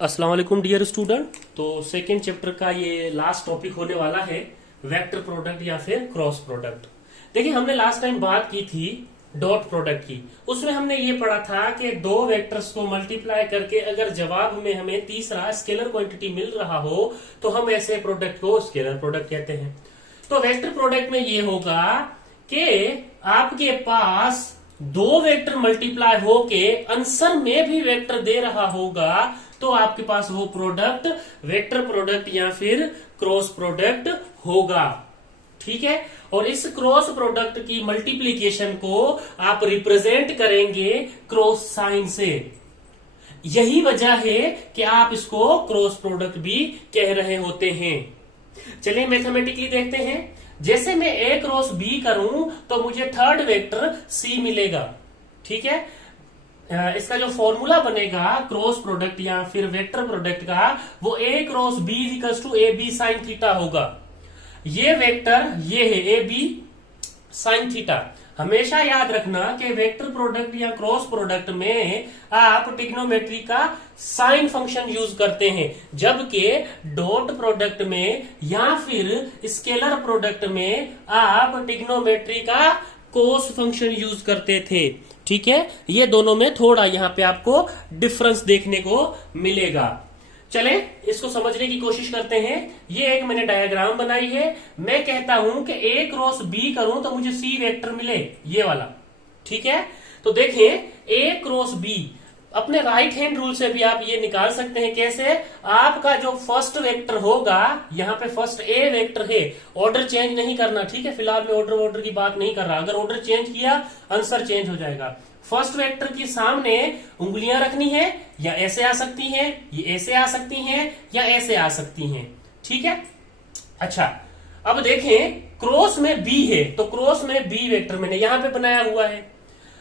अस्सलाम वालेकुम dear student. तो सेकेंड चैप्टर का ये लास्ट टॉपिक होने वाला है वेक्टर प्रोडक्ट या फिर क्रॉस प्रोडक्ट। देखिए हमने लास्ट टाइम बात की थी डॉट प्रोडक्ट की। उसमें हमने ये पढ़ा था कि दो वेक्टर्स को मल्टीप्लाई करके अगर जवाब में हमें तीसरा स्केलर क्वांटिटी मिल रहा हो तो हम ऐसे प्रोडक्ट को स्केलर प्रोडक्ट कहते हैं। तो वेक्टर प्रोडक्ट में ये होगा कि आपके पास दो वेक्टर मल्टीप्लाई होके आंसर में भी वेक्टर दे रहा होगा तो आपके पास वो प्रोडक्ट वेक्टर प्रोडक्ट या फिर क्रॉस प्रोडक्ट होगा। ठीक है। और इस क्रॉस प्रोडक्ट की मल्टीप्लीकेशन को आप रिप्रेजेंट करेंगे क्रॉस साइन से। यही वजह है कि आप इसको क्रॉस प्रोडक्ट भी कह रहे होते हैं। चलिए मैथमेटिकली देखते हैं। जैसे मैं ए क्रॉस बी करूं तो मुझे थर्ड वेक्टर सी मिलेगा। ठीक है। इसका जो फॉर्मूला बनेगा क्रॉस प्रोडक्ट या फिर वेक्टर प्रोडक्ट का वो A cross B equals to A B sine theta होगा। ये वेक्टर ये है ए बी साइन थीटा। हमेशा याद रखना कि वेक्टर प्रोडक्ट या क्रॉस प्रोडक्ट में आप ट्रिग्नोमेट्री का साइन फंक्शन यूज करते हैं, जबकि डॉट प्रोडक्ट में या फिर स्केलर प्रोडक्ट में आप ट्रिग्नोमेट्री का कोस फंक्शन यूज करते थे। ठीक है। ये दोनों में थोड़ा यहाँ पे आपको डिफरेंस देखने को मिलेगा। चले इसको समझने की कोशिश करते हैं। ये एक मैंने डायग्राम बनाई है। मैं कहता हूं कि ए क्रॉस बी करूं तो मुझे सी वेक्टर मिले, ये वाला। ठीक है। तो देखिए ए क्रॉस बी अपने राइट हैंड रूल से भी आप ये निकाल सकते हैं। कैसे? आपका जो फर्स्ट वेक्टर होगा, यहाँ पे फर्स्ट ए वेक्टर है, ऑर्डर चेंज नहीं करना। ठीक है। फिलहाल मैं ऑर्डर की बात नहीं कर रहा। अगर ऑर्डर चेंज किया आंसर चेंज हो जाएगा। फर्स्ट वेक्टर के सामने उंगलियां रखनी है, या ऐसे आ सकती हैं, ये ऐसे आ सकती हैं, या ऐसे आ सकती हैं। ठीक है। अच्छा अब देखें क्रॉस में बी है तो क्रॉस में बी वेक्टर मैंने यहां पे बनाया हुआ है।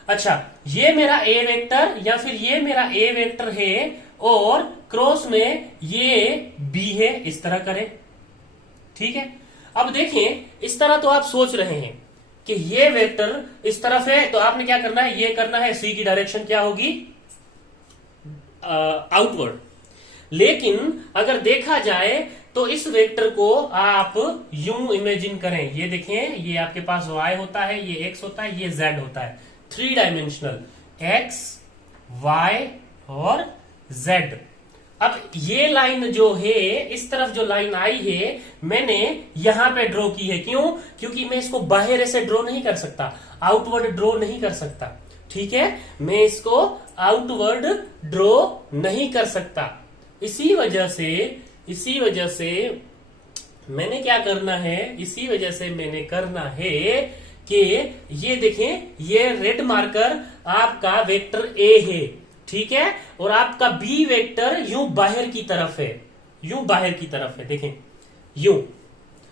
अच्छा ये मेरा ए वेक्टर या फिर ये मेरा ए वेक्टर है और क्रॉस में ये बी है, इस तरह करें। ठीक है। अब देखें इस तरह तो आप सोच रहे हैं कि ये वेक्टर इस तरफ है तो आपने क्या करना है, ये करना है। सी की डायरेक्शन क्या होगी? आउटवर्ड। लेकिन अगर देखा जाए तो इस वेक्टर को आप यूं इमेजिन करें। ये देखें ये आपके पास y होता है, ये x होता है, ये z होता है। थ्री डायमेंशनल x y और z। अब ये लाइन जो है इस तरफ जो लाइन आई है मैंने यहां पे ड्रॉ की है। क्यों? क्योंकि मैं इसको बाहर ऐसे ड्रॉ नहीं कर सकता, आउटवर्ड ड्रॉ नहीं कर सकता। ठीक है। मैं इसको आउटवर्ड ड्रॉ नहीं कर सकता। इसी वजह से मैंने क्या करना है, इसी वजह से मैंने करना है कि ये देखें ये रेड मार्कर आपका वेक्टर ए है। ठीक है। और आपका बी वेक्टर यूं बाहर की तरफ है, यूं बाहर की तरफ है। देखें यूं।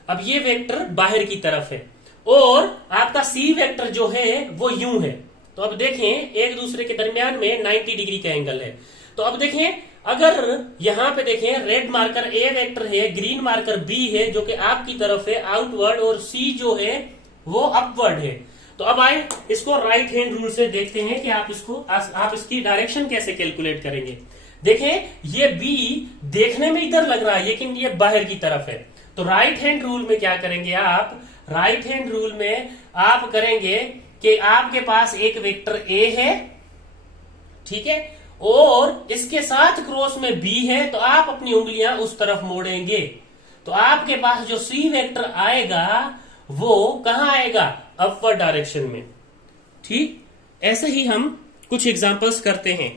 अब ये वेक्टर बाहर की तरफ है और आपका सी वेक्टर जो है वो यूं है। तो अब देखें एक दूसरे के दरमियान में 90 डिग्री का एंगल है। तो अब देखें अगर यहां पे देखें रेड मार्कर ए वेक्टर है, ग्रीन मार्कर बी है जो कि आपकी तरफ है आउटवर्ड, और सी जो है वो अपवर्ड है। तो अब आए इसको राइट हैंड रूल से देखते हैं कि आप इसकी डायरेक्शन कैसे कैलकुलेट करेंगे। देखें ये बी देखने में इधर लग रहा है लेकिन ये बाहर की तरफ है। तो राइट हैंड रूल में क्या करेंगे आप, राइट हैंड रूल में आप करेंगे कि आपके पास एक वेक्टर ए है। ठीक है। और इसके साथ क्रॉस में बी है तो आप अपनी उंगलियां उस तरफ मोड़ेंगे। तो आपके पास जो सी वेक्टर आएगा वो कहां आएगा? अपवर्ड डायरेक्शन में। ठीक। ऐसे ही हम कुछ एग्जांपल्स करते हैं।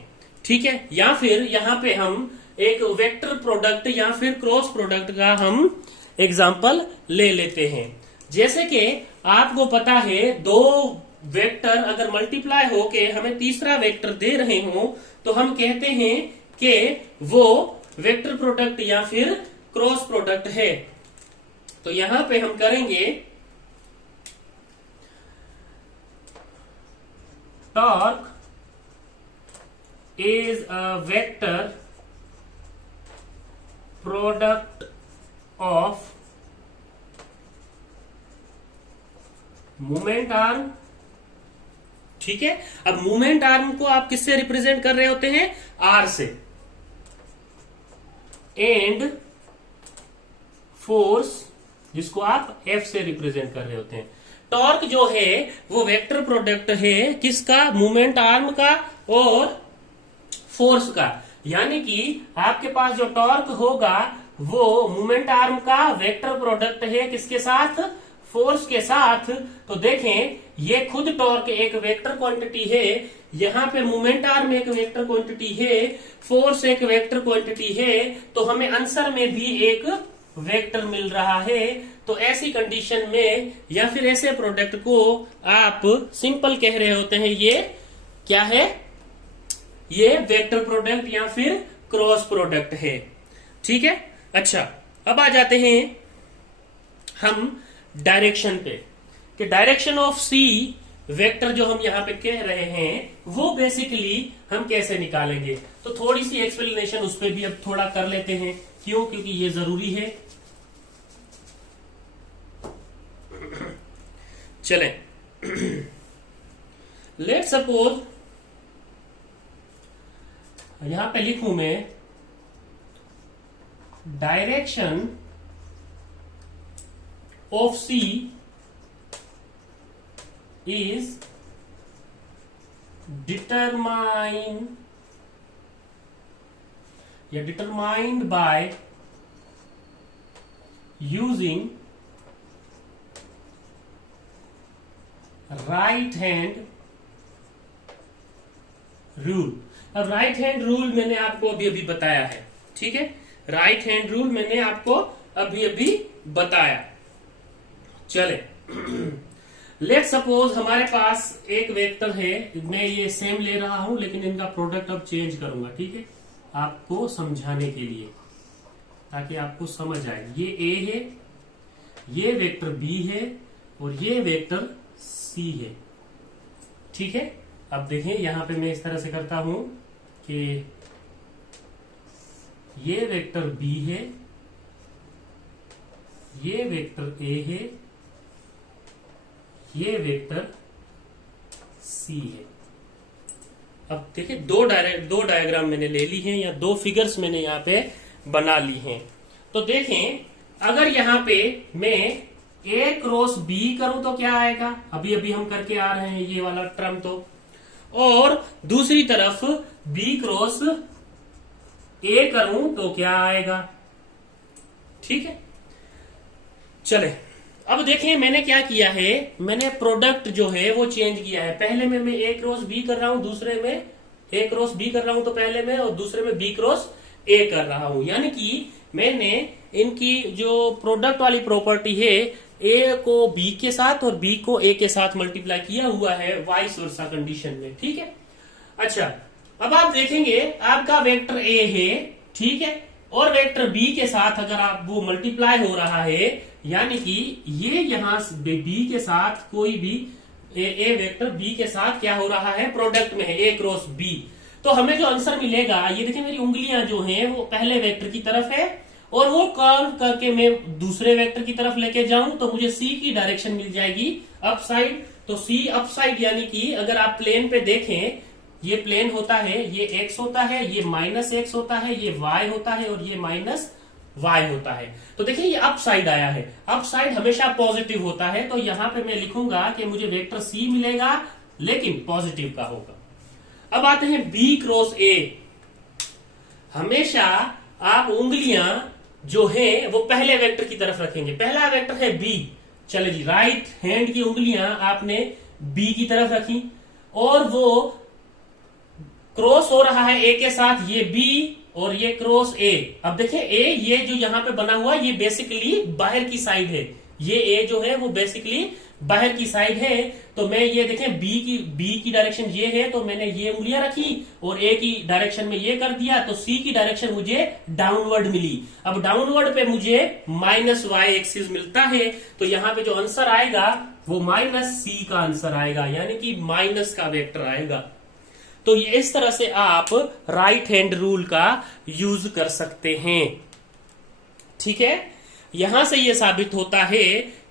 ठीक है। या फिर यहां पे हम एक वेक्टर प्रोडक्ट या फिर क्रॉस प्रोडक्ट का हम एग्जांपल ले लेते हैं। जैसे कि आपको पता है दो वेक्टर अगर मल्टीप्लाई होके हमें तीसरा वेक्टर दे रहे हो तो हम कहते हैं कि वो वेक्टर प्रोडक्ट या फिर क्रॉस प्रोडक्ट है। तो यहां पे हम करेंगे torque is a vector product of moment arm. ठीक है। अब मूवमेंट आर्म को आप किससे रिप्रेजेंट कर रहे होते हैं? आर से। एंड फोर्स, जिसको आप एफ से रिप्रेजेंट कर रहे होते हैं। टॉर्क जो है वो वेक्टर प्रोडक्ट है किसका, मूवमेंट आर्म का और फोर्स का। यानी कि आपके पास जो टॉर्क होगा वो मूवमेंट आर्म का वेक्टर प्रोडक्ट है किसके साथ, फोर्स के साथ। तो देखें ये खुद टॉर्क एक वेक्टर क्वांटिटी है, यहां पे मूवमेंट आर्म एक वेक्टर क्वांटिटी है, फोर्स एक वेक्टर क्वांटिटी है, तो हमें आंसर में भी एक वेक्टर मिल रहा है। तो ऐसी कंडीशन में या फिर ऐसे प्रोडक्ट को आप सिंपल कह रहे होते हैं ये क्या है, ये वेक्टर प्रोडक्ट या फिर क्रॉस प्रोडक्ट है। ठीक है, अच्छा अब आ जाते हैं हम डायरेक्शन पे कि डायरेक्शन ऑफ सी वेक्टर जो हम यहां पे कह रहे हैं वो बेसिकली हम कैसे निकालेंगे। तो थोड़ी सी एक्सप्लेनेशन उस पर भी अब थोड़ा कर लेते हैं, क्यों, क्योंकि ये जरूरी है। चलें, लेट सपोज यहां पे लिखूं मैं direction of C is determined by using right hand rule. अब राइट हैंड रूल मैंने आपको अभी अभी बताया है, ठीक है, राइट हैंड रूल मैंने आपको अभी अभी बताया। चले, लेट सपोज हमारे पास एक वेक्टर है, मैं ये सेम ले रहा हूं लेकिन इनका प्रोडक्ट अब चेंज करूंगा, ठीक है, आपको समझाने के लिए ताकि आपको समझ आए। ये ए है, ये वेक्टर बी है और ये वेक्टर सी है। ठीक है, अब देखें यहां पे मैं इस तरह से करता हूं कि ये वेक्टर बी है, ये वेक्टर ए है, ये वेक्टर सी है। अब देखिए दो डायग्राम मैंने ले ली हैं या दो फिगर्स मैंने यहाँ पे बना ली हैं। तो देखें अगर यहाँ पे मैं ए क्रॉस बी करूं तो क्या आएगा, अभी अभी हम करके आ रहे हैं ये वाला टर्म। तो और दूसरी तरफ बी क्रॉस ए करूं तो क्या आएगा। ठीक है, चले अब देखें मैंने क्या किया है, मैंने प्रोडक्ट जो है वो चेंज किया है। पहले में मैं ए क्रॉस बी कर रहा हूं, दूसरे में ए क्रॉस बी कर रहा हूं तो पहले में, और दूसरे में बी क्रॉस ए कर रहा हूं। यानी कि मैंने इनकी जो प्रोडक्ट वाली प्रॉपर्टी है ए को बी के साथ और बी को ए के साथ मल्टीप्लाई किया हुआ है वाइस वर्सा कंडीशन में। ठीक है, अच्छा अब आप देखेंगे आपका वेक्टर ए है, ठीक है, और वेक्टर बी के साथ अगर आप वो मल्टीप्लाई हो रहा है, यानी कि ये यहां बी के साथ कोई भी ए वेक्टर बी के साथ क्या हो रहा है, प्रोडक्ट में है ए क्रॉस बी। तो हमें जो आंसर मिलेगा, ये देखिए मेरी उंगलियां जो हैं वो पहले वेक्टर की तरफ है और वो कर्व करके मैं दूसरे वेक्टर की तरफ लेके जाऊं तो मुझे सी की डायरेक्शन मिल जाएगी अप साइड। तो सी अप साइड यानी कि अगर आप प्लेन पे देखें, ये प्लेन होता है, ये एक्स होता है, ये माइनस एक्स होता है, ये वाई होता है और ये माइनस वाई होता है। तो देखिए ये अप साइड आया है, अप साइड हमेशा पॉजिटिव होता है। तो यहां पे मैं लिखूंगा कि मुझे वेक्टर सी मिलेगा लेकिन पॉजिटिव का होगा। अब आते हैं बी क्रॉस ए। हमेशा आप उंगलियां जो है वो पहले वेक्टर की तरफ रखेंगे। पहला वेक्टर है बी, चले जी, राइट हैंड की उंगलियां आपने बी की तरफ रखी और वो क्रॉस हो रहा है ए के साथ, ये बी और ये क्रॉस ए। अब देखिए ए ये जो यहां पे बना हुआ ये बेसिकली बाहर की साइड है, ये ए जो है वो बेसिकली बाहर की साइड है। तो मैं ये देखें बी की डायरेक्शन ये है, तो मैंने ये उंगलियां रखी और ए की डायरेक्शन में ये कर दिया, तो सी की डायरेक्शन मुझे डाउनवर्ड मिली। अब डाउनवर्ड पे मुझे माइनस वाई एक्सिस मिलता है, तो यहां पे जो आंसर आएगा वो माइनस सी का आंसर आएगा, यानी कि माइनस का वेक्टर आएगा। तो ये इस तरह से आप राइट हैंड रूल का यूज कर सकते हैं। ठीक है, यहां से ये साबित होता है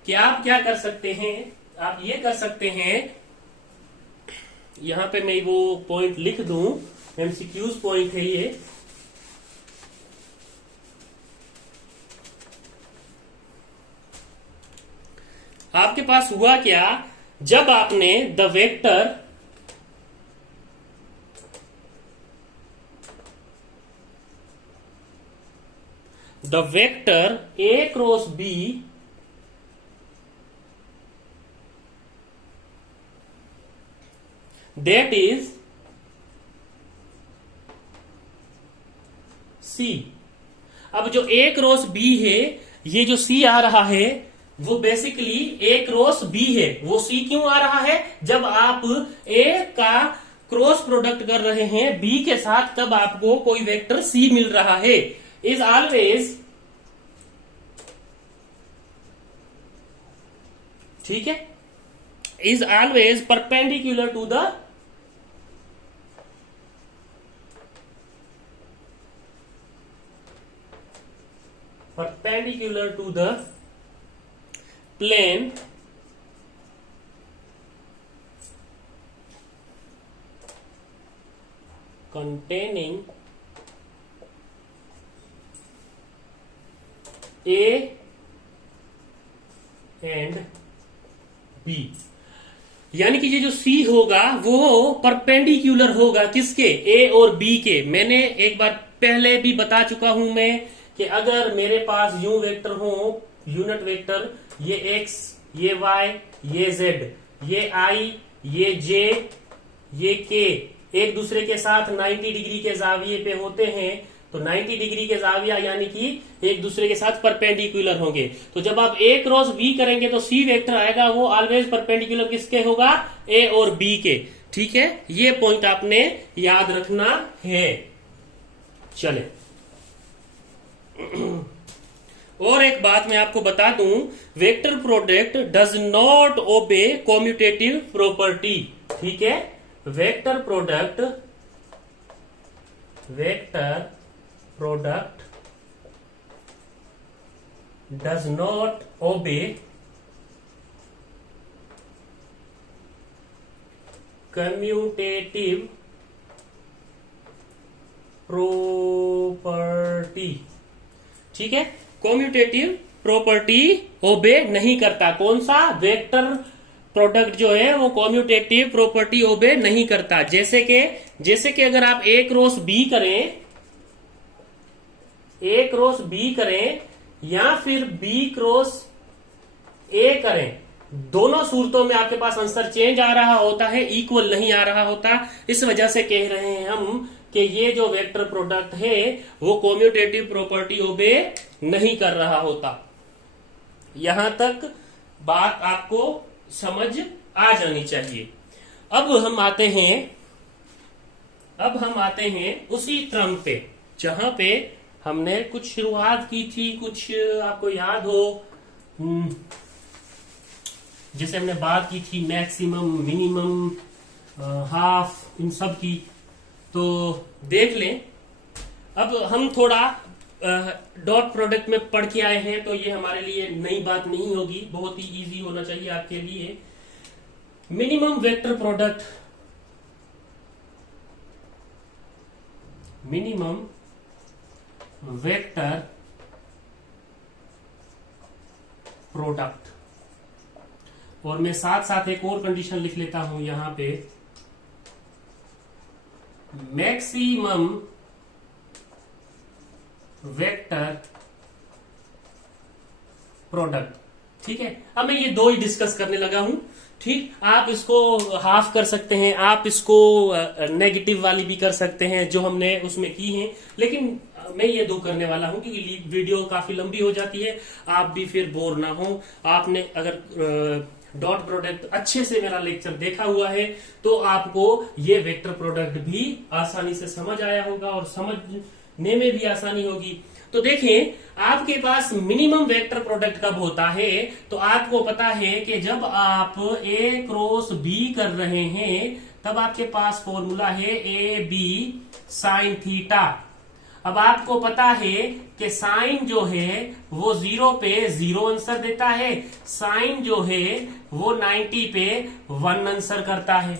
कि आप क्या कर सकते हैं, आप ये कर सकते हैं, यहां पे मैं वो पॉइंट लिख दूं, एमसीक्यूज पॉइंट है ये। आपके पास हुआ क्या, जब आपने the vector A cross B that is C। अब जो A क्रॉस B है, ये जो C आ रहा है वो बेसिकली A क्रॉस B है। वो C क्यों आ रहा है, जब आप A का क्रॉस प्रोडक्ट कर रहे हैं B के साथ, तब आपको कोई वेक्टर C मिल रहा है। इज ऑलवेज, ठीक है, is always perpendicular to the plane containing A and B। यानी कि ये जो C होगा वो परपेंडिकुलर होगा किसके, A और B के। मैंने एक बार पहले भी बता चुका हूं मैं कि अगर मेरे पास यू वेक्टर हो, यूनिट वेक्टर, ये x, ये y, ये z, ये i, ये j, ये k एक दूसरे के साथ 90 डिग्री के जाविये पे होते हैं, तो 90 डिग्री के जाविया यानी कि एक दूसरे के साथ परपेंडिकुलर होंगे। तो जब आप A क्रॉस B करेंगे तो C वेक्टर आएगा, वो ऑलवेज परपेंडिकुलर किसके होगा, A और B के। ठीक है, ये पॉइंट आपने याद रखना है। चले, और एक बात मैं आपको बता दूं, vector product does not obey commutative property. ठीक है, vector product does not obey commutative property. ठीक है, कम्यूटेटिव प्रॉपर्टी ओबे नहीं करता। कौन सा, वेक्टर प्रोडक्ट जो है वो कम्यूटेटिव प्रॉपर्टी ओबे नहीं करता। जैसे कि अगर आप A क्रॉस B करें या फिर B क्रॉस A करें, दोनों सूरतों में आपके पास आंसर चेंज आ रहा होता है, इक्वल नहीं आ रहा होता। इस वजह से कह रहे हैं हम कि ये जो वेक्टर प्रोडक्ट है वो कम्यूटेटिव प्रॉपर्टी ओबे नहीं कर रहा होता। यहां तक बात आपको समझ आ जानी चाहिए। अब हम आते हैं उसी क्रम पे जहां पे हमने कुछ शुरुआत की थी, कुछ आपको याद हो, जैसे हमने बात की थी मैक्सिमम, मिनिमम, हाफ, इन सब की। तो देख लें, अब हम थोड़ा डॉट प्रोडक्ट में पढ़ के आए हैं, तो ये हमारे लिए नई बात नहीं होगी, बहुत ही इजी होना चाहिए आपके लिए। मिनिमम वेक्टर प्रोडक्ट, और मैं साथ साथ एक और कंडीशन लिख लेता हूं यहां पे, मैक्सिमम वेक्टर प्रोडक्ट। ठीक है, अब मैं ये दो ही डिस्कस करने लगा हूं। ठीक, आप इसको हाफ कर सकते हैं, आप इसको नेगेटिव वाली भी कर सकते हैं जो हमने उसमें की है, लेकिन मैं ये दो करने वाला हूं क्योंकि वीडियो काफी लंबी हो जाती है, आप भी फिर बोर ना हो। आपने अगर डॉट प्रोडक्ट अच्छे से मेरा लेक्चर देखा हुआ है तो आपको ये वेक्टर प्रोडक्ट भी आसानी से समझ आया होगा और समझने में भी आसानी होगी। तो देखें, आपके पास मिनिमम वेक्टर प्रोडक्ट कब होता है, तो आपको पता है कि जब आप A क्रॉस B कर रहे हैं तब आपके पास फॉर्मूला है AB साइन थीटा। अब आपको पता है कि साइन जो है वो 0 पे 0 आंसर देता है, साइन जो है वो 90 पे 1 आंसर करता है।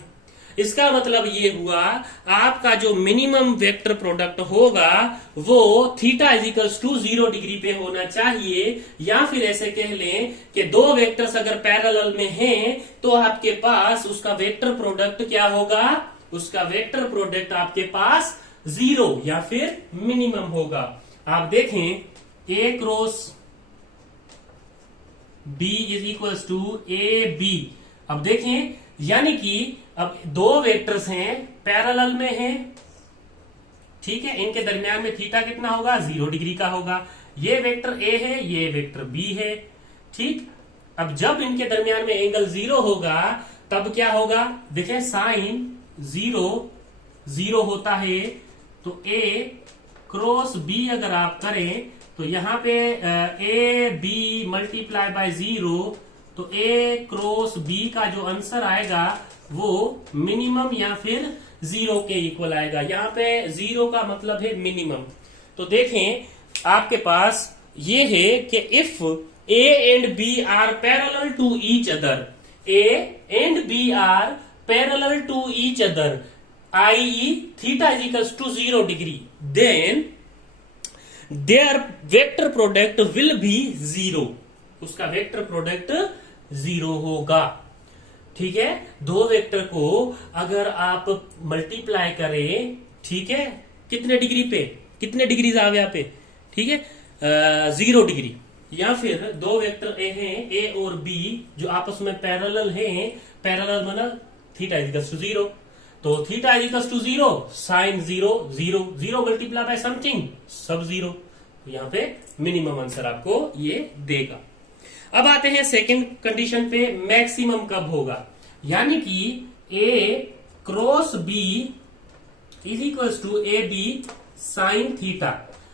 इसका मतलब ये हुआ आपका जो मिनिमम वेक्टर प्रोडक्ट होगा वो थीटा इजिकल्स टू 0 डिग्री पे होना चाहिए, या फिर ऐसे कह लें कि दो वेक्टर्स अगर पैरेलल में हैं तो आपके पास उसका वेक्टर प्रोडक्ट क्या होगा, उसका वेक्टर प्रोडक्ट आपके पास 0 या फिर मिनिमम होगा। आप देखें A cross B is equals to A B. अब देखें, यानी कि अब दो वेक्टर्स हैं, पैरेलल में हैं, ठीक है, इनके दरमियान में थीटा कितना होगा, 0 डिग्री का होगा। ये वेक्टर ए है, ये वेक्टर बी है, ठीक। अब जब इनके दरमियान में एंगल 0 होगा तब क्या होगा, देखें साइन 0 0 होता है, तो ए क्रॉस बी अगर आप करें तो यहां पे ए बी मल्टीप्लाई बाय 0, तो ए क्रॉस बी का जो आंसर आएगा वो मिनिमम या फिर 0 के इक्वल आएगा। यहाँ पे 0 का मतलब है मिनिमम। तो देखें आपके पास ये है कि if A and B are parallel to each other, A and B are parallel to each other, i.e. theta is equals to 0 degree, then their vector product will be 0, उसका वेक्टर प्रोडक्ट 0 होगा, ठीक है। दो vector को अगर आप multiply करें, ठीक है, कितने डिग्री पे, कितने डिग्रीज आ गया पे, ठीक है, 0 डिग्री, या फिर दो वेक्टर ए हैं ए और बी जो आपस में पैरेलल हैं, पैरेलल मतलब थीटा इज इक्वल्स टू 0, तो theta is equals to 0, sine 0 0 0 multiply by something सब 0, तो यहाँ पे मिनिमम आंसर आपको ये देगा। अब आते हैं सेकंड कंडीशन पे, मैक्सिमम कब होगा, यानी कि A cross B is equals to A B sine theta.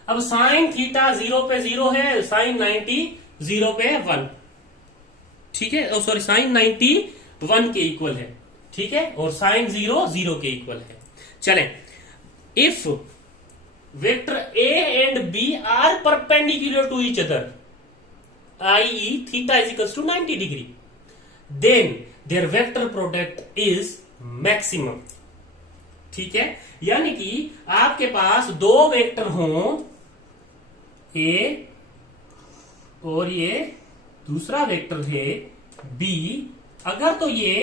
अब साइन थीटा 0 पे 0 है, साइन 90 0 पे 1, ठीक है, सॉरी साइन 90 1 के इक्वल है, ठीक है, और साइन 0 0 के इक्वल है। चलें, if vector A and B are perpendicular to each other, i.e. theta is equals to 90 degree, then their vector product is maximum, ठीक है। यानी कि आपके पास दो वेक्टर हों, ए और ये दूसरा वेक्टर है बी, अगर तो ये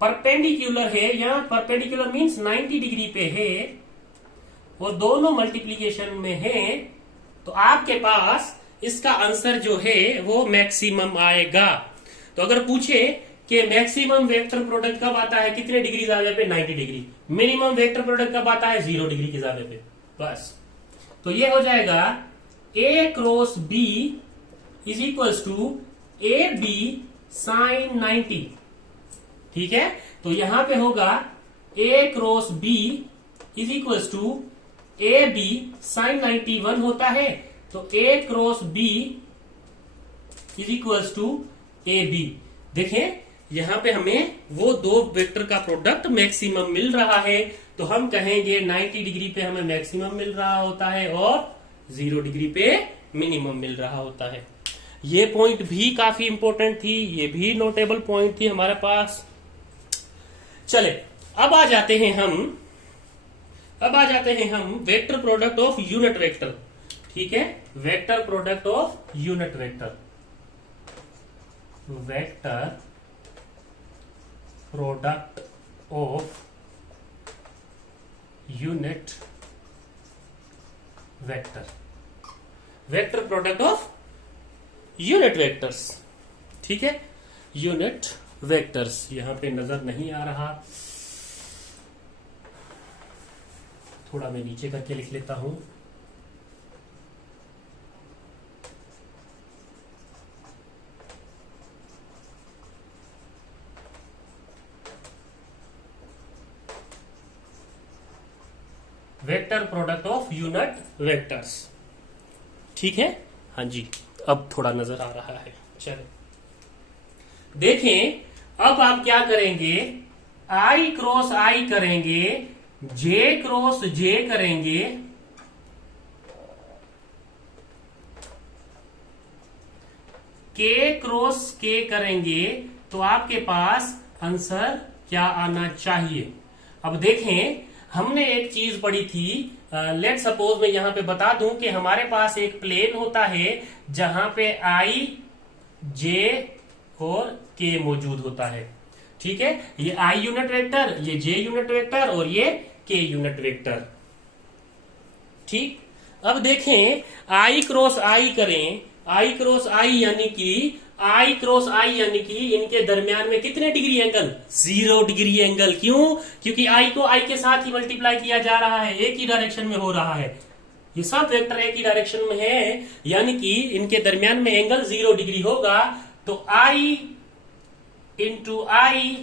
परपेंडिकुलर है, या परपेंडिकुलर मींस 90 डिग्री पे है और दोनों मल्टीप्लीकेशन में है, तो आपके पास इसका आंसर जो है वो मैक्सिमम आएगा। तो अगर पूछे कि मैक्सिमम वेक्टर प्रोडक्ट कब आता है, कितने डिग्री ज्यादा पे, 90 डिग्री, मिनिमम वेक्टर प्रोडक्ट कब आता है, 0 डिग्री के ज्यादा पे, बस। तो ये हो जाएगा A cross B is equals to A B sine 90, ठीक है। तो यहां पे होगा A cross B is equals to A B sine 91 होता है, तो A cross B is equals to A B. देखें यहां पे हमें वो दो वेक्टर का प्रोडक्ट मैक्सिमम मिल रहा है, तो हम कहेंगे 90 डिग्री पे हमें मैक्सिमम मिल रहा होता है और 0 डिग्री पे मिनिमम मिल रहा होता है। ये पॉइंट भी काफी इंपॉर्टेंट थी, ये भी नोटेबल पॉइंट थी हमारे पास। चले अब आ जाते हैं हम vector product of unit vector, ठीक है, vector product of unit vector, vector product of unit vector, vector product of unit vectors, ठीक है, यूनिट वेक्टर्स। यहां पे नजर नहीं आ रहा, थोड़ा मैं नीचे करके लिख लेता हूं। Vector product of unit vectors, ठीक है, हाँ जी, अब थोड़ा नजर आ रहा है। चलो देखें, अब आप क्या करेंगे, आई क्रॉस आई करेंगे, जे क्रॉस जे करेंगे, के क्रॉस के करेंगे, तो आपके पास आंसर क्या आना चाहिए, अब देखें, हमने एक चीज पढ़ी थी, लेट सपोज मैं यहां पे बता दूं कि हमारे पास एक प्लेन होता है जहां पे आई, जे और के मौजूद होता है। ठीक है, ये आई यूनिट वेक्टर, ये जे यूनिट वेक्टर और ये के यूनिट वेक्टर। ठीक, अब देखें आई क्रॉस आई करें, आई क्रॉस आई यानी कि आई क्रॉस आई यानी कि इनके दरमियान में कितने डिग्री एंगल? 0 degree angle. क्यों? क्योंकि आई को आई के साथ ही मल्टीप्लाई किया जा रहा है, एक ही डायरेक्शन में हो रहा है, ये सब वेक्टर एक ही डायरेक्शन में है, यानी कि इनके दरमियान में एंगल 0 डिग्री होगा। तो आई इंटू आई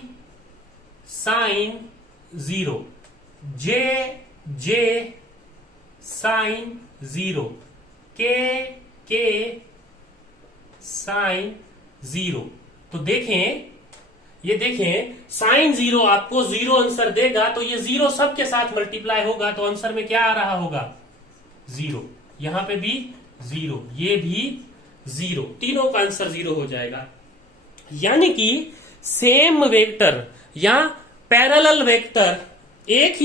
साइन 0, जे साइन 0, के साइन 0। तो देखें, ये देखें साइन 0 आपको 0 आंसर देगा, तो ये 0 सबके साथ मल्टीप्लाई होगा, तो आंसर में क्या आ रहा होगा? 0। यहां पे भी 0, ये भी 0, तीनों का आंसर 0 हो जाएगा। यानी कि सेम वेक्टर या पैरेलल वेक्टर, एक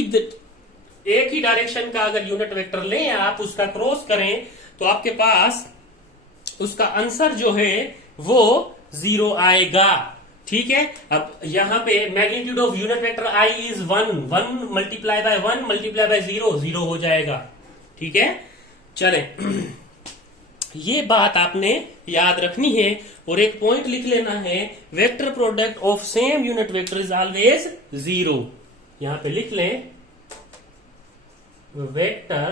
ही डायरेक्शन का अगर यूनिट वेक्टर लें आप, उसका क्रॉस करें, तो आपके पास उसका आंसर जो है वो 0 आएगा। ठीक है, अब यहां पे magnitude of unit vector I is 1 multiply by 1 multiply by 0 हो जाएगा। ठीक है, चले ये बात आपने याद रखनी है और एक पॉइंट लिख लेना है, vector product of same unit vector is always 0। यहां पे लिख लें, vector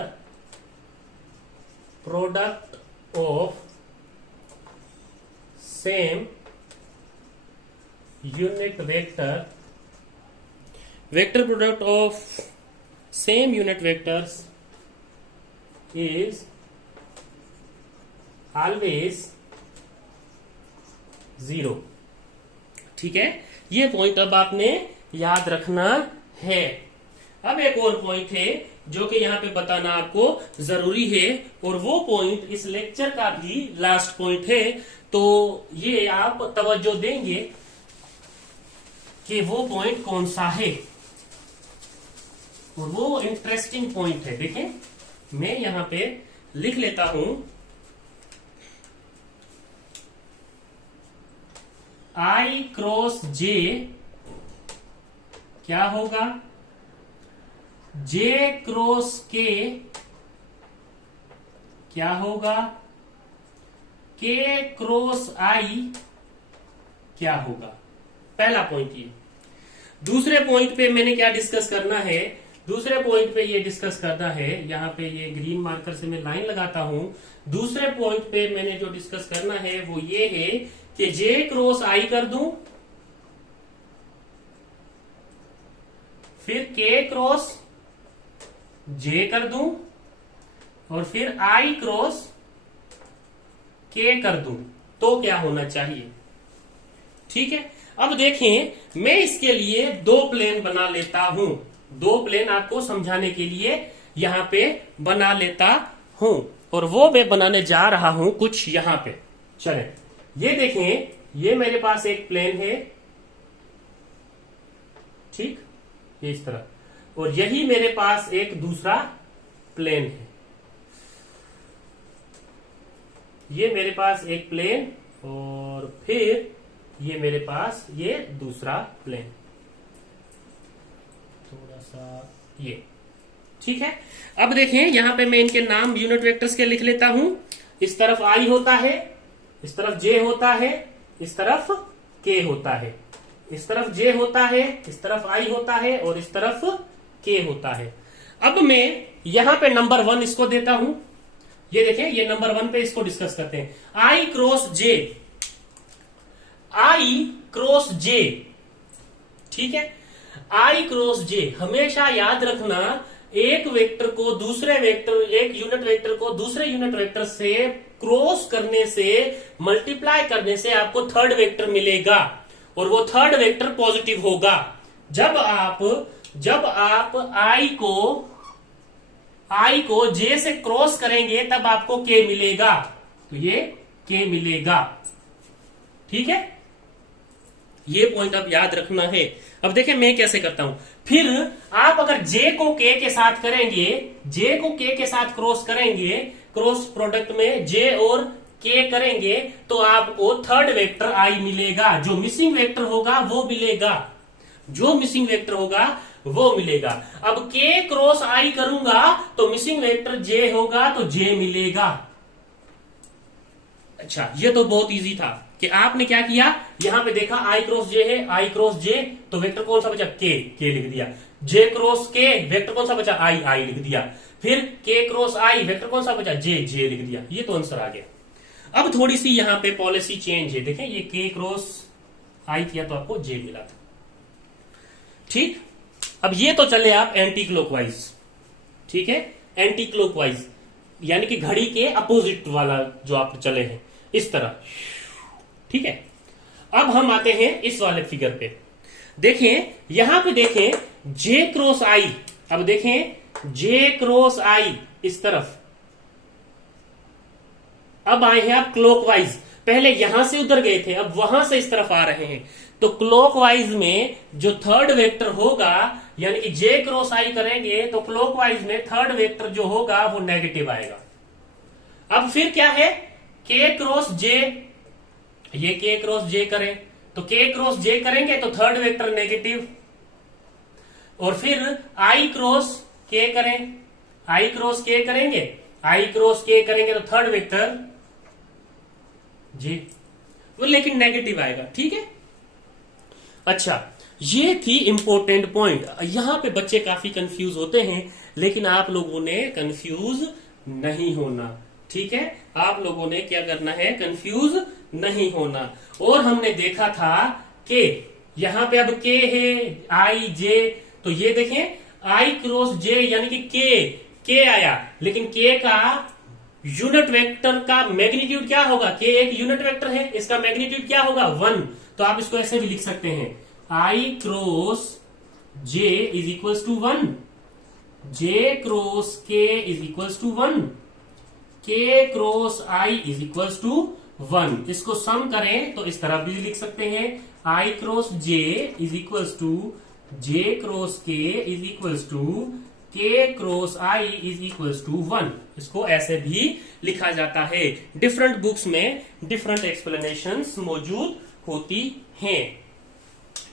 product of same unit vector, vector product of same unit vectors is always 0। ठीक है, ये पॉइंट अब आपने याद रखना है। अब एक और पॉइंट है जो कि यहां पे बताना आपको जरूरी है, और वो पॉइंट इस लेक्चर का भी लास्ट पॉइंट है, तो ये आप तवज्जो देंगे कि वो पॉइंट कौन सा है, और वो इंटरेस्टिंग पॉइंट है। देखें, मैं यहां पे लिख लेता हूं, आई क्रॉस जे क्या होगा? जे क्रॉस के क्या होगा? के क्रॉस आई क्या होगा? पहला पॉइंट ये। दूसरे पॉइंट पे मैंने क्या डिस्कस करना है? दूसरे पॉइंट पे ये डिस्कस करना है, यहां पे ये ग्रीन मार्कर से मैं लाइन लगाता हूं। दूसरे पॉइंट पे मैंने जो डिस्कस करना है वो ये है कि जे क्रॉस आई कर दूं, फिर के क्रॉस जे कर दूं, और फिर आई क्रॉस के कर दूं, तो क्या होना चाहिए? ठीक है, अब देखें, मैं इसके लिए 2 प्लेन बना लेता हूं, 2 प्लेन आपको समझाने के लिए यहां पे बना लेता हूं, और वो मैं बनाने जा रहा हूं कुछ यहां पे। चलें, ये देखें, ये मेरे पास एक प्लेन है, ठीक, ये इस तरह, और यही मेरे पास एक दूसरा प्लेन है, ये मेरे पास एक प्लेन, और फिर ये मेरे पास ये दूसरा प्लेन, थोड़ा सा ये। ठीक है, अब देखें, यहां पे मैं इनके नाम यूनिट वेक्टर्स के लिख लेता हूं। इस तरफ आई होता है, इस तरफ जे होता है, इस तरफ के होता है, इस तरफ जे होता है, इस तरफ आई होता है, और इस तरफ के होता है। अब मैं यहां पे नंबर 1 इसको देता हूं, ये देखें, ये नंबर 1 पे इसको डिस्कस करते हैं। I cross J, I cross जे, ठीक है, आई क्रॉस जे। हमेशा याद रखना, एक वेक्टर को दूसरे वेक्टर, एक यूनिट वेक्टर को दूसरे यूनिट वेक्टर से क्रॉस करने से, मल्टीप्लाई करने से आपको थर्ड वेक्टर मिलेगा, और वो थर्ड वेक्टर पॉजिटिव होगा। जब आप आई को जे से क्रॉस करेंगे तब आपको के मिलेगा, तो ये के मिलेगा। ठीक है, ये पॉइंट आप याद रखना है। अब देखिए मैं कैसे करता हूं। फिर आप अगर जे को के के साथ करेंगे, जे को के साथ क्रॉस करेंगे, क्रॉस प्रोडक्ट में जे और के करेंगे तो आपको थर्ड वेक्टर आई मिलेगा। जो मिसिंग वेक्टर होगा वो मिलेगा, जो मिसिंग वेक्टर होगा वो मिलेगा। अब के क्रॉस आई करूंगा तो मिसिंग वेक्टर जे होगा तो जे मिलेगा। अच्छा, ये तो बहुत इजी था कि आपने क्या किया, यहां पे देखा आई क्रॉस जे है, आई क्रॉस जे, तो वेक्टर कौन सा बचा, के लिख दिया। जे क्रॉस के, वेक्टर कौन सा बचा, आई लिख दिया। फिर के क्रॉस आई, वेक्टर कौन सा बचा, जे लिख दिया। ये तो आंसर आ गया। अब थोड़ी सी यहां पे पॉलिसी चेंज है। देखें, ये के क्रॉस आई किया तो आपको जे मिला था। ठीक, अब ये तो चले आप एंटी क्लॉकवाइज। ठीक है, एंटी क्लॉकवाइज यानी कि घड़ी के अपोजिट वाला जो आप चले हैं इस तरह। ठीक है, अब हम आते हैं इस वाले फिगर पे। देखें, यहां पे देखें जे क्रॉस आई। अब देखें जे क्रॉस आई इस तरफ। अब आए हैं आप क्लॉकवाइज। पहले यहां से उधर गए थे, अब वहां से इस तरफ आ रहे हैं। तो क्लॉकवाइज में जो थर्ड वेक्टर होगा, यानी कि जे क्रॉस आई करेंगे तो क्लॉकवाइज में थर्ड वेक्टर जो होगा वो नेगेटिव आएगा। अब फिर क्या है, के क्रॉस जे, ये के क्रॉस जे करें तो के क्रॉस जे करेंगे तो थर्ड वेक्टर नेगेटिव। और फिर आई क्रॉस के करें, आई क्रॉस के करेंगे, आई क्रॉस के करेंगे तो थर्ड वेक्टर जे, वो लेकिन नेगेटिव आएगा। ठीक है, अच्छा, ये थी इंपॉर्टेंट पॉइंट। यहां पे बच्चे काफी कंफ्यूज होते हैं, लेकिन आप लोगों ने कंफ्यूज नहीं होना। ठीक है, आप लोगों ने क्या करना है, कंफ्यूज नहीं होना। और हमने देखा था कि यहां पे अब के है, आई जे, तो ये देखें आई क्रॉस जे यानी कि के आया, लेकिन के का यूनिट वेक्टर का मैग्नीट्यूड क्या होगा, के एक यूनिट वेक्टर है, इसका मैग्नीट्यूड क्या होगा, 1। तो आप इसको ऐसे भी लिख सकते हैं, I cross J is equal to 1, J cross K is equal to 1, K cross I is equal to 1। इसको सम करें तो इस तरह भी लिख सकते हैं, I cross J is equal to J cross K is equal to K cross I is equal to 1। इसको ऐसे भी लिखा जाता है। डिफरेंट बुक्स में डिफरेंट एक्सप्लेनेशंस मौजूद होती हैं।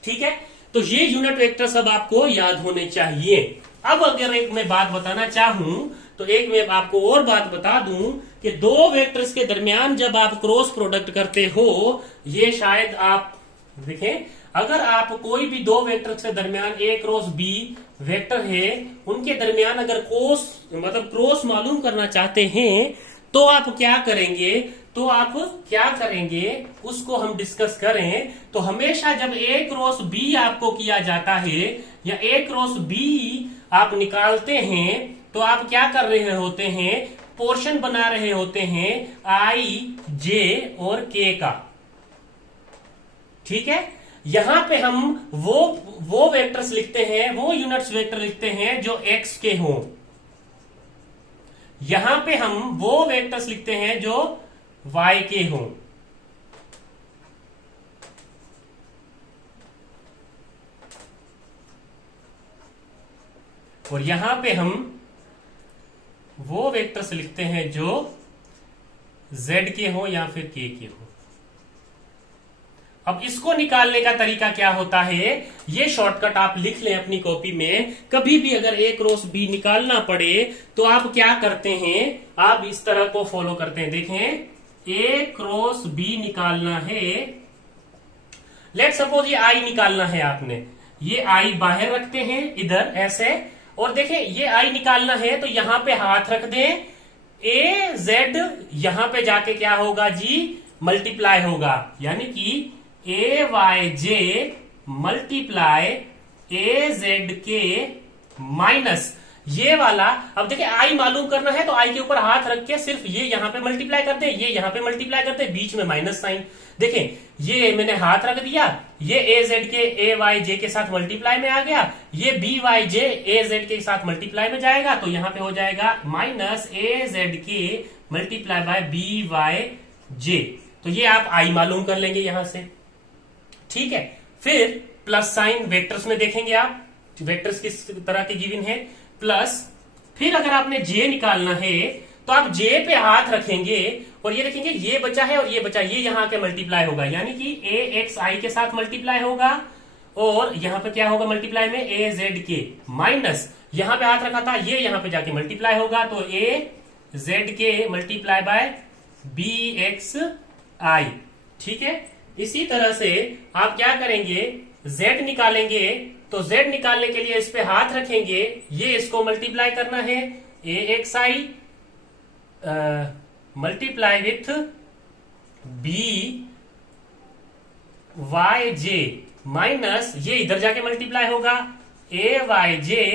ठीक है, तो ये यूनिट वेक्टर सब आपको याद होने चाहिए। अब अगर एक मैं बात बताना चाहूं तो एक मैं आपको और बात बता दूं कि दो वेक्टर्स के दरमियान जब आप क्रॉस प्रोडक्ट करते हो, ये शायद आप देखें, अगर आप कोई भी दो वेक्टर के दरमियान ए क्रॉस बी वेक्टर है, उनके दरमियान अगर क्रॉस मालूम करना चाहते हैं तो आप क्या करेंगे, उसको हम डिस्कस करें। तो हमेशा जब ए क्रॉस बी आपको किया जाता है या ए क्रॉस बी आप निकालते हैं तो आप क्या कर रहे होते हैं, पोर्शन बना रहे होते हैं आई जे और के का। ठीक है, यहां पे हम वो वेक्टर्स लिखते हैं, वो यूनिट्स वेक्टर लिखते हैं जो एक्स के हों। यहां पे हम वो वेक्टर्स लिखते हैं जो वाई के हों। और यहां पे हम वो वेक्टर्स लिखते हैं जो जेड के हों या फिर के हो। अब इसको निकालने का तरीका क्या होता है, ये शॉर्टकट आप लिख लें अपनी कॉपी में। कभी भी अगर ए क्रॉस बी निकालना पड़े तो आप क्या करते हैं, आप इस तरह को फॉलो करते हैं। देखें, ए क्रॉस बी निकालना है, लेट सपोज ये आई निकालना है आपने, ये आई बाहर रखते हैं इधर ऐसे, और देखें ये आई निकालना है तो यहां पे हाथ रख दें, ए जेड यहां पे जाके क्या होगा जी, मल्टीप्लाई होगा, यानी कि ए वाई जे मल्टीप्लाई ए जेड के माइनस ये वाला। अब देखिए आई मालूम करना है तो आई के ऊपर हाथ रख के सिर्फ ये यहां पे मल्टीप्लाई कर दे, ये यहां पे मल्टीप्लाई करते, बीच में माइनस साइन। देखें ये मैंने हाथ रख दिया, ये ए जेड के ए वाई जे के साथ मल्टीप्लाई में आ गया, ये बी वाई जे ए जेड के साथ मल्टीप्लाई में जाएगा, तो यहां पे हो जाएगा माइनस ए जेड के मल्टीप्लाई बाय बी वाई जे। तो ये आप आई मालूम कर लेंगे यहां से। ठीक है, फिर प्लस साइन वेक्टर्स में देखेंगे आप, वेक्टर्स किस तरह के गिवन है, प्लस फिर अगर आपने जे निकालना है तो आप जे पे हाथ रखेंगे और ये देखेंगे ये बचा है और ये बचा, ये यहां के मल्टीप्लाई होगा, यानी कि ए एक्स आई के साथ मल्टीप्लाई होगा और यहां पे क्या होगा मल्टीप्लाई में ए जेड के, माइनस यहां पे हाथ रखा था ये यहां पे जाके मल्टीप्लाई होगा तो ए जेड के मल्टीप्लाई बाय बी एक्स आई। ठीक है, इसी तरह से आप क्या करेंगे, z निकालेंगे तो z निकालने के लिए इस पे हाथ रखेंगे, ये इसको मल्टीप्लाई करना है A X I multiply with B Y J minus ये इधर जाके मल्टीप्लाई होगा A Y J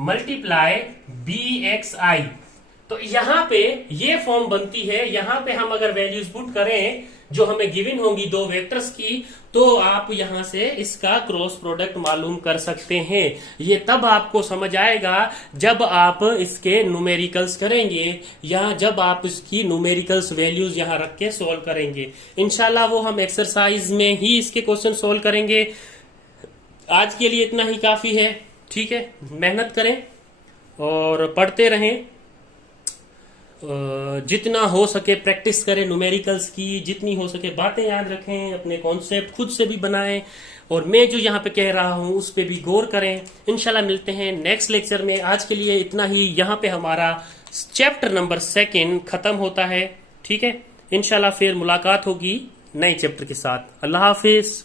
multiply B X I. तो यहां पे ये फॉर्म बनती है, यहां पे हम अगर वैल्यूज पुट करें जो हमें गिवन होंगी दो वेक्टर्स की, तो आप यहां से इसका क्रॉस प्रोडक्ट मालूम कर सकते हैं। ये तब आपको समझ आएगा जब आप इसके न्यूमेरिकल्स करेंगे या जब आप इसकी न्यूमेरिकल्स वैल्यूज यहां रख के सोल्व करेंगे। इंशाल्लाह वो हम एक्सरसाइज में ही इसके क्वेश्चन सोल्व करेंगे। आज के लिए इतना ही काफी है। ठीक है, मेहनत करें और पढ़ते रहें, जितना हो सके प्रैक्टिस करें न्यूमेरिकल्स की, जितनी हो सके बातें याद रखें, अपने कॉन्सेप्ट खुद से भी बनाएं और मैं जो यहाँ पे कह रहा हूँ उस पे भी गौर करें। इंशाल्लाह मिलते हैं नेक्स्ट लेक्चर में। आज के लिए इतना ही, यहाँ पे हमारा चैप्टर नंबर 2 खत्म होता है। ठीक है, इंशाल्लाह फिर मुलाकात होगी नए चैप्टर के साथ। अल्लाह हाफिज।